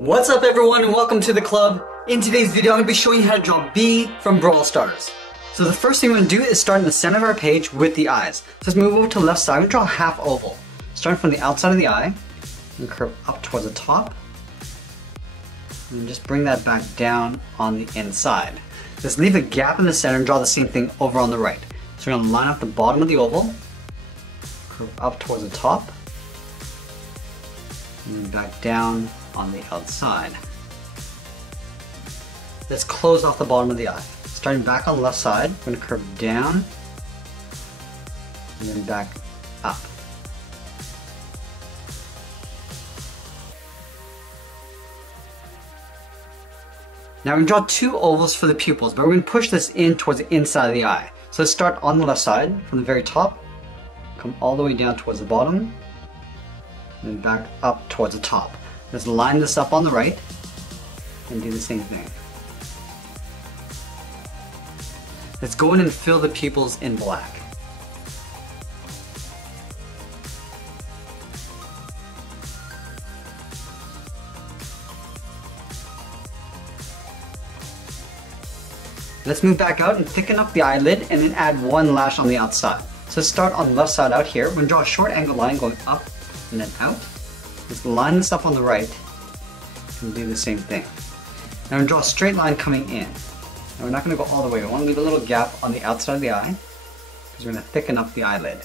What's up everyone and welcome to the club. In today's video I'm going to be showing you how to draw B from Brawl Stars. So the first thing we're going to do is start in the center of our page with the eyes. So let's move over to the left side. We're going to draw a half oval. Starting from the outside of the eye and curve up towards the top. And just bring that back down on the inside. Just leave a gap in the center and draw the same thing over on the right. So we're going to line up the bottom of the oval, curve up towards the top, and then back down on the outside. Let's close off the bottom of the eye. Starting back on the left side, we're going to curve down and then back up. Now we're going to draw two ovals for the pupils, but we're going to push this in towards the inside of the eye. So let's start on the left side from the very top, come all the way down towards the bottom, and then back up towards the top. Let's line this up on the right and do the same thing. Let's go in and fill the pupils in black. Let's move back out and thicken up the eyelid and then add one lash on the outside. So let's start on the left side out here. We're going to draw a short angled line going up and then out. Let's line this up on the right and do the same thing. Now we're going to draw a straight line coming in. Now we're not going to go all the way. We want to leave a little gap on the outside of the eye because we're going to thicken up the eyelid.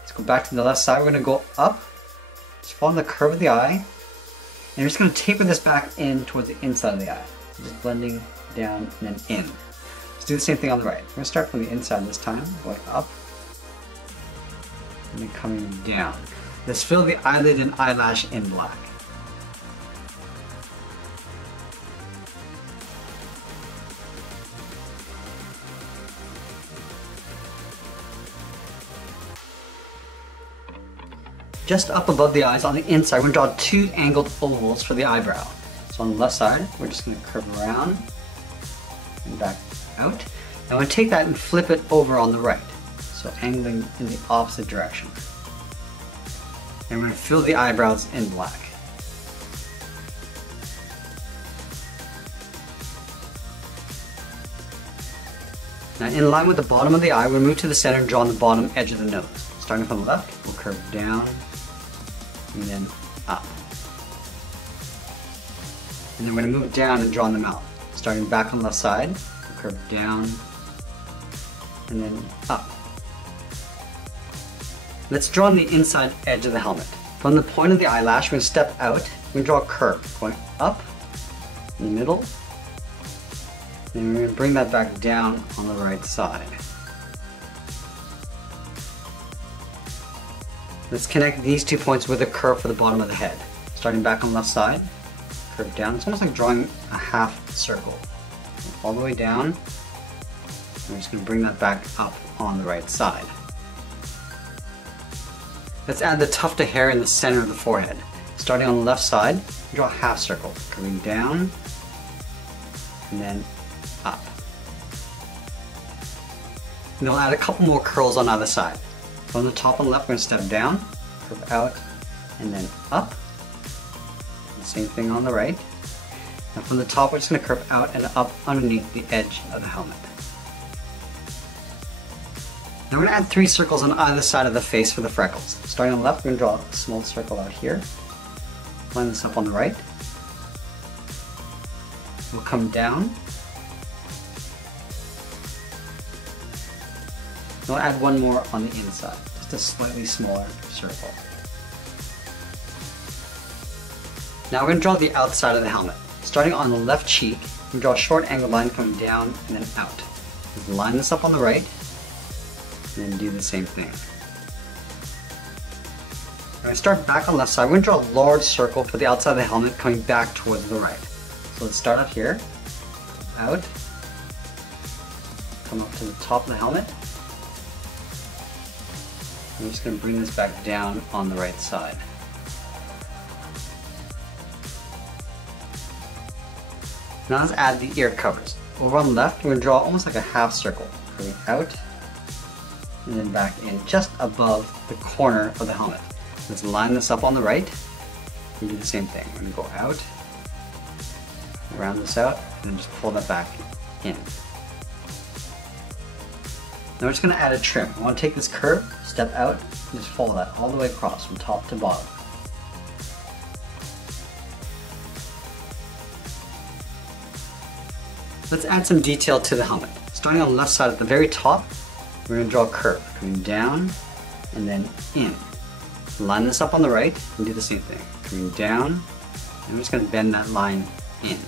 Let's go back to the left side. We're going to go up, just follow the curve of the eye, and we're just going to taper this back in towards the inside of the eye. Just blending down and then in. Let's do the same thing on the right. We're going to start from the inside this time, going up, and then coming down. Let's fill the eyelid and eyelash in black. Just up above the eyes on the inside, we're going to draw two angled ovals for the eyebrow. So on the left side, we're just going to curve around and back out. And we're going to take that and flip it over on the right. So angling in the opposite direction. And we're going to fill the eyebrows in black. Now in line with the bottom of the eye, we'll move to the center and draw on the bottom edge of the nose. Starting from the left, we'll curve down and then up. And then we're going to move down and draw on the mouth. Starting back on the left side, we'll curve down and then up. Let's draw on the inside edge of the helmet. From the point of the eyelash, we're going to step out. We're going to draw a curve going up in the middle. And we're going to bring that back down on the right side. Let's connect these 2 points with a curve for the bottom of the head. Starting back on the left side, curve down. It's almost like drawing a half circle. All the way down. We're just going to bring that back up on the right side. Let's add the tuft of hair in the center of the forehead. Starting on the left side, draw a half circle, coming down and then up. And then we'll add a couple more curls on either side. From the top on the left, we're going to step down, curve out, and then up. The same thing on the right. Now from the top, we're just going to curve out and up underneath the edge of the helmet. Now we're going to add 3 circles on either side of the face for the freckles. Starting on the left, we're going to draw a small circle out here. Line this up on the right. We'll come down. And we'll add one more on the inside, just a slightly smaller circle. Now we're going to draw the outside of the helmet. Starting on the left cheek, we draw a short angled line coming down and then out. We'll line this up on the right. And then do the same thing. Now I start back on the left side. We're going to draw a large circle for the outside of the helmet coming back towards the right. So let's start up here, out, come up to the top of the helmet. I'm just going to bring this back down on the right side. Now let's add the ear covers. Over on the left, we're going to draw almost like a half circle, coming out and then back in just above the corner of the helmet. Let's line this up on the right and do the same thing. We're going to go out Round this out, and then just pull that back in. Now we're just going to add a trim. We want to take this curve, step out, and just follow that all the way across from top to bottom. Let's add some detail to the helmet. Starting on the left side at the very top, we're going to draw a curve, coming down and then in. Line this up on the right and do the same thing. Coming down, and we're just going to bend that line in.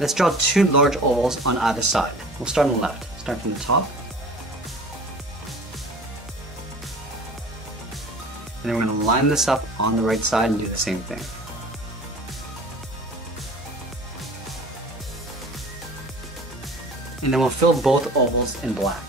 Let's draw two large ovals on either side. We'll start on the left. Start from the top. And then we're going to line this up on the right side and do the same thing. And then we'll fill both ovals in black.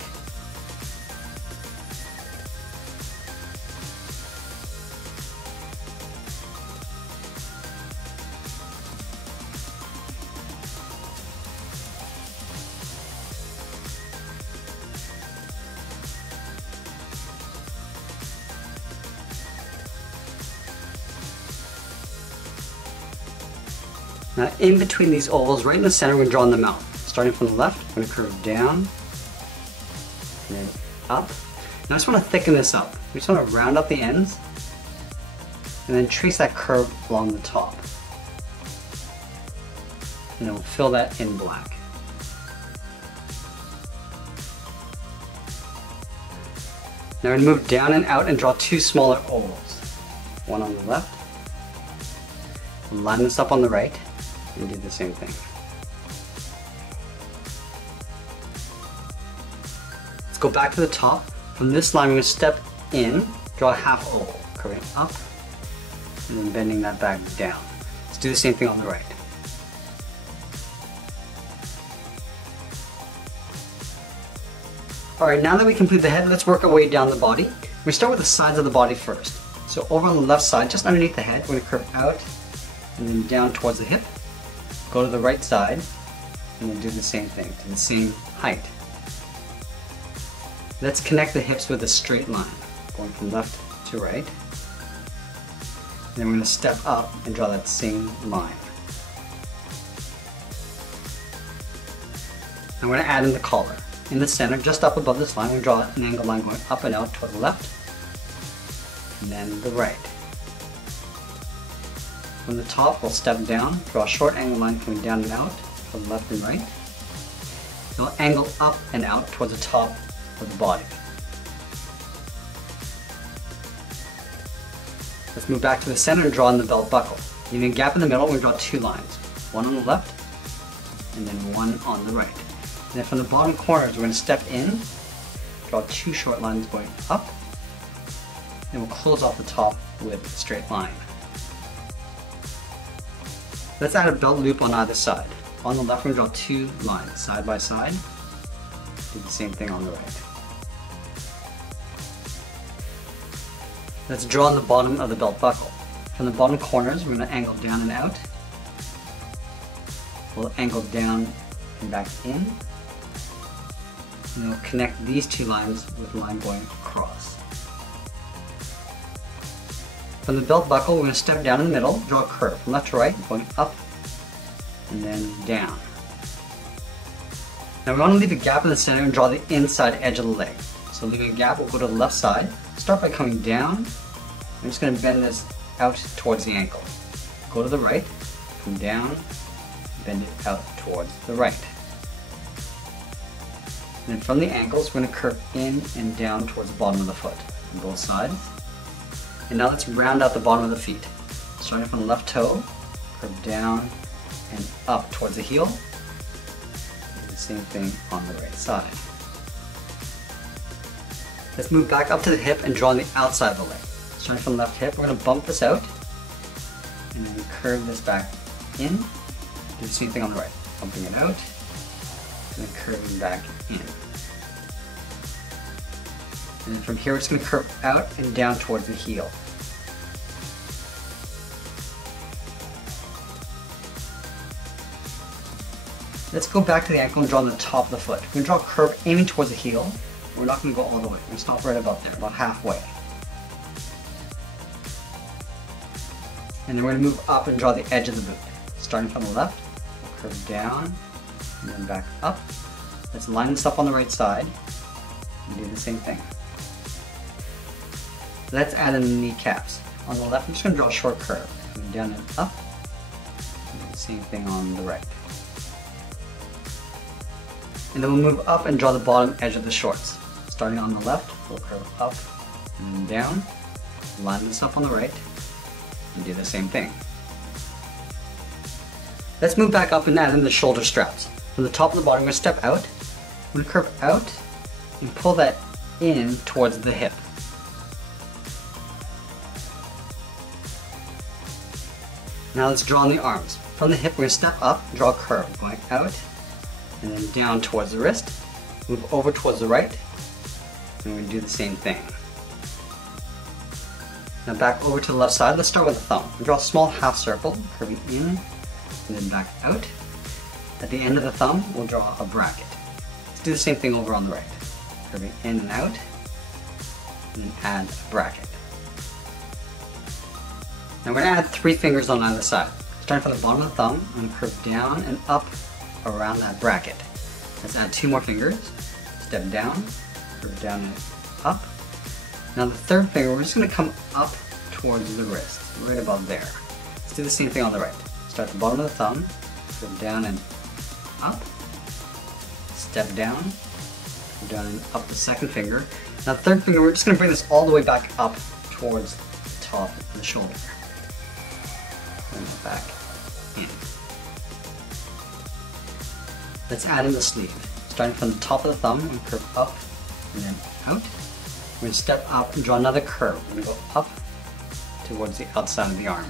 Now in between these ovals, right in the center, we're going to draw in the mouth. Starting from the left, I'm going to curve down, and then up. Now I just want to thicken this up. We just want to round up the ends, and then trace that curve along the top. And then we'll fill that in black. Now we're going to move down and out and draw two smaller ovals. One on the left, line this up on the right, and do the same thing. Let's go back to the top. From this line, we're going to step in, draw a half oval, curving up, and then bending that back down. Let's do the same thing on the right. Alright, now that we complete the head, let's work our way down the body. We start with the sides of the body first. So over on the left side, just underneath the head, we're going to curve out and then down towards the hip. Go to the right side and then do the same thing to the same height. Let's connect the hips with a straight line, going from left to right. Then we're going to step up and draw that same line. Now we're going to add in the collar. In the center, just up above this line, we draw an angled line going up and out toward the left, and then the right. From the top, we'll step down, draw a short angled line coming down and out to the left and right. We'll angle up and out towards the top of the body. Let's move back to the center and draw in the belt buckle. Leaving a gap in the middle, we draw two lines. One on the left, and then one on the right. And then from the bottom corners, we're going to step in, draw two short lines going up, and we'll close off the top with a straight line. Let's add a belt loop on either side. On the left, we're going to draw two lines side by side. Do the same thing on the right. Let's draw on the bottom of the belt buckle. From the bottom corners, we're going to angle down and out. We'll angle down and back in. And we'll connect these two lines with a line going across. From the belt buckle, we're going to step down in the middle, draw a curve from left to right, going up and then down. Now we want to leave a gap in the center and draw the inside edge of the leg. So leaving a gap, we'll go to the left side. Start by coming down. I'm just going to bend this out towards the ankle. Go to the right, come down, bend it out towards the right. And then from the ankles, we're going to curve in and down towards the bottom of the foot on both sides. And now let's round out the bottom of the feet. Starting from the left toe, curve down and up towards the heel. And the same thing on the right side. Let's move back up to the hip and draw on the outside of the leg. Starting from the left hip, we're going to bump this out and then curve this back in. Do the same thing on the right. Bumping it out and then curving back in. And then from here, we're just going to curve out and down towards the heel. Let's go back to the ankle and draw on the top of the foot. We're going to draw a curve aiming towards the heel. We're not going to go all the way. We're going to stop right about there, about halfway. And then we're going to move up and draw the edge of the boot. Starting from the left, we'll curve down, and then back up. Let's line this up on the right side, and do the same thing. Let's add in the kneecaps. On the left, I'm just going to draw a short curve. Coming down and up, and do the same thing on the right. And then we'll move up and draw the bottom edge of the shorts. Starting on the left, we'll curve up and down, line this up on the right, and do the same thing. Let's move back up and add in the shoulder straps. From the top and the bottom, we're going to step out, we're going to curve out, and pull that in towards the hip. Now let's draw on the arms. From the hip, we're going to step up, draw a curve, going out, and then down towards the wrist, move over towards the right, and we're going to do the same thing. Now back over to the left side, let's start with the thumb. We draw a small half circle, curving in, and then back out. At the end of the thumb, we'll draw a bracket. Let's do the same thing over on the right. Curving in and out, and then add a bracket. Now we're going to add 3 fingers on either side. Starting from the bottom of the thumb, I'm going to curve down and up around that bracket. Let's add 2 more fingers. Step down, curve down and up. Now the third finger, we're just going to come up towards the wrist, right above there. Let's do the same thing on the right. Start at the bottom of the thumb, curve down and up. Step down, curve down and up the second finger. Now the third finger, we're just going to bring this all the way back up towards the top of the shoulder. Bring it back in. Let's add in the sleeve. Starting from the top of the thumb, we curve up and then out. We're going to step up and draw another curve. We're going to go up towards the outside of the arm.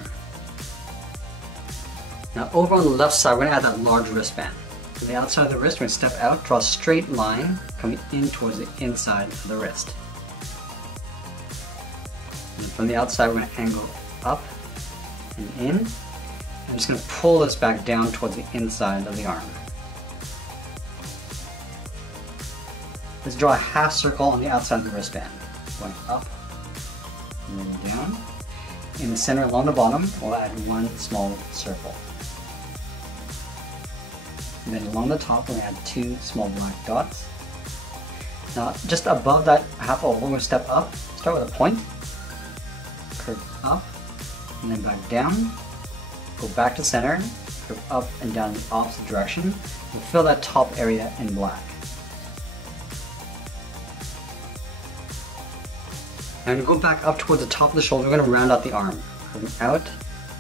Now over on the left side, we're going to add that large wristband. From the outside of the wrist, we're going to step out, draw a straight line coming in towards the inside of the wrist. And from the outside, we're going to angle up and in. I'm just going to pull this back down towards the inside of the arm. Let's draw a half circle on the outside of the wristband. Going up and then down. In the center along the bottom, we'll add 1 small circle. And then along the top, we'll add 2 small black dots. Now, just above that half oval, we're going to step up. Start with a point. Curve up and then back down. Go back to center. Curve up and down in the opposite direction. We'll fill that top area in black. Now to go back up towards the top of the shoulder, we're going to round out the arm, curving out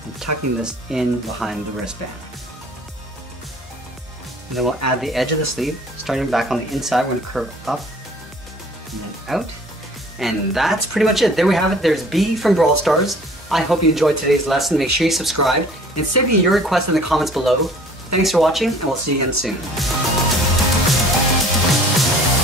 and tucking this in behind the wristband. And then we'll add the edge of the sleeve, starting back on the inside, we're going to curve up and then out. And that's pretty much it. There we have it. There's B from Brawl Stars. I hope you enjoyed today's lesson. Make sure you subscribe and save me your requests in the comments below. Thanks for watching, and we'll see you again soon.